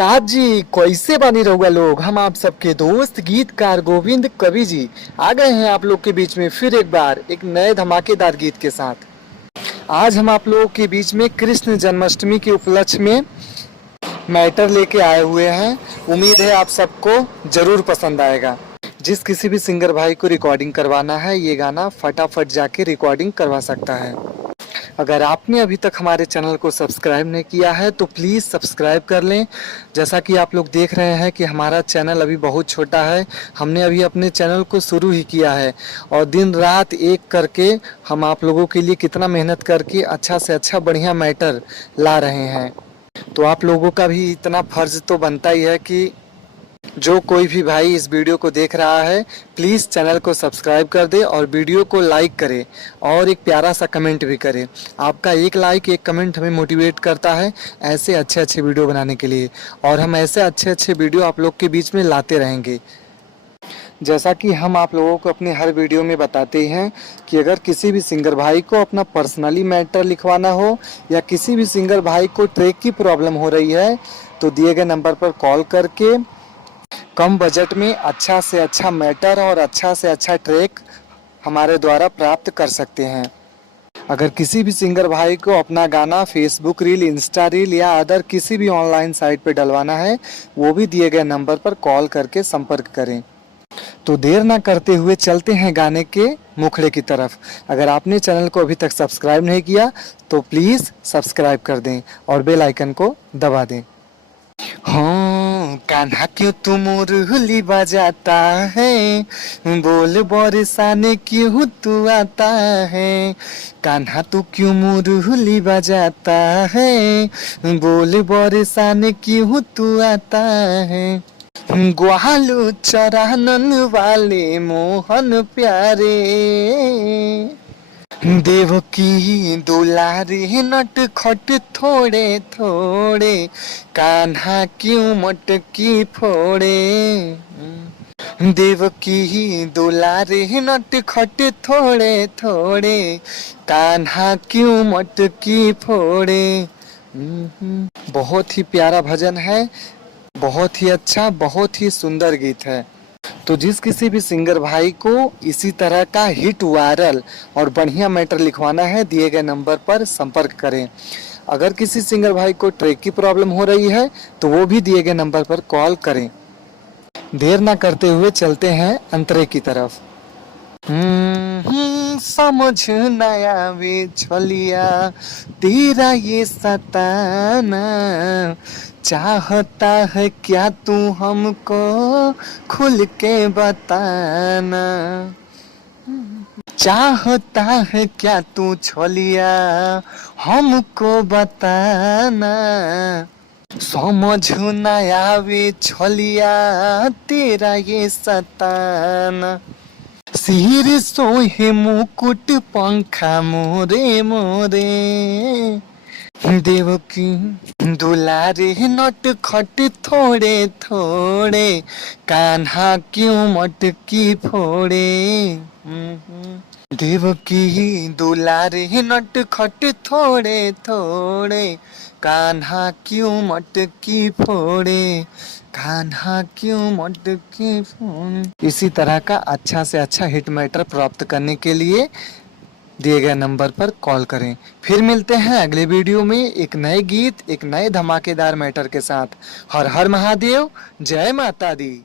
नमस्कार जी, कैसे बनी रहुआ लोग। हम आप सबके दोस्त गीतकार गोविंद कवि जी आ गए हैं आप लोग के बीच में फिर एक बार एक नए धमाकेदार गीत के साथ। आज हम आप लोगों के बीच में कृष्ण जन्माष्टमी के उपलक्ष्य में मैटर लेके आए हुए हैं। उम्मीद है आप सबको जरूर पसंद आएगा। जिस किसी भी सिंगर भाई को रिकॉर्डिंग करवाना है ये गाना फटाफट जाके रिकॉर्डिंग करवा सकता है। अगर आपने अभी तक हमारे चैनल को सब्सक्राइब नहीं किया है तो प्लीज़ सब्सक्राइब कर लें। जैसा कि आप लोग देख रहे हैं कि हमारा चैनल अभी बहुत छोटा है, हमने अभी अपने चैनल को शुरू ही किया है और दिन रात एक करके हम आप लोगों के लिए कितना मेहनत करके अच्छा से अच्छा बढ़िया मैटर ला रहे हैं। तो आप लोगों का भी इतना फ़र्ज़ तो बनता ही है कि जो कोई भी भाई इस वीडियो को देख रहा है प्लीज़ चैनल को सब्सक्राइब कर दे और वीडियो को लाइक करे और एक प्यारा सा कमेंट भी करे। आपका एक लाइक एक कमेंट हमें मोटिवेट करता है ऐसे अच्छे अच्छे वीडियो बनाने के लिए और हम ऐसे अच्छे अच्छे वीडियो आप लोग के बीच में लाते रहेंगे। जैसा कि हम आप लोगों को अपने हर वीडियो में बताते हैं कि अगर किसी भी सिंगर भाई को अपना पर्सनली मैटर लिखवाना हो या किसी भी सिंगर भाई को ट्रैक की प्रॉब्लम हो रही है तो दिए गए नंबर पर कॉल करके कम बजट में अच्छा से अच्छा मैटर और अच्छा से अच्छा ट्रैक हमारे द्वारा प्राप्त कर सकते हैं। अगर किसी भी सिंगर भाई को अपना गाना फेसबुक रील, इंस्टा रील या अदर किसी भी ऑनलाइन साइट पर डलवाना है वो भी दिए गए नंबर पर कॉल करके संपर्क करें। तो देर ना करते हुए चलते हैं गाने के मुखड़े की तरफ। अगर आपने चैनल को अभी तक सब्सक्राइब नहीं किया तो प्लीज़ सब्सक्राइब कर दें और बेल आइकन को दबा दें। हाँ कान्हा क्यों तू मुरली बजाता है, बोल बरसाने क्यों तू आता है। कान्हा तू क्यों मुरली बजाता है, बोल बरसाने क्यों तू आता है। ग्वालू चरानन वाले मोहन प्यारे, देवकी दुलारी नट खट थोड़े थोड़े, कान्हा क्यों मटकी फोड़े। देवकी दुलारी नट खट थोड़े थोड़े, कान्हा क्यों मटकी फोड़े। बहुत ही प्यारा भजन है, बहुत ही अच्छा, बहुत ही सुंदर गीत है। तो जिस किसी भी सिंगर भाई को इसी तरह का हिट वायरल और बढ़िया मैटर लिखवाना है दिए गए नंबर पर संपर्क करें। अगर किसी सिंगर भाई को ट्रैक की प्रॉब्लम हो रही है तो वो भी दिए गए नंबर पर कॉल करें। देर ना करते हुए चलते हैं अंतरे की तरफ। समझ न आवे छलिया तेरा ये सताना, चाहता है क्या तू हमको खुल के बताना। चाहता है क्या तू छलिया हमको बताना, समझ न आवे छलिया तेरा ये सताना। सिर सोहे मुकुट पंखा मोरे मोरे, देवकी दुलारे नट खट थोड़े थोड़े, कान्हा क्यों मटकी फोड़े। देवकी दुलारे नट खट थोड़े थोड़े, कान्हा क्यों मटकी फोड़े। कान्हा क्यों मटकी फोड़े। इसी तरह का अच्छा से अच्छा हिट मैटर प्राप्त करने के लिए दिए गए नंबर पर कॉल करें। फिर मिलते हैं अगले वीडियो में एक नए गीत, एक नए धमाकेदार मैटर के साथ। हर हर महादेव, जय माता दी।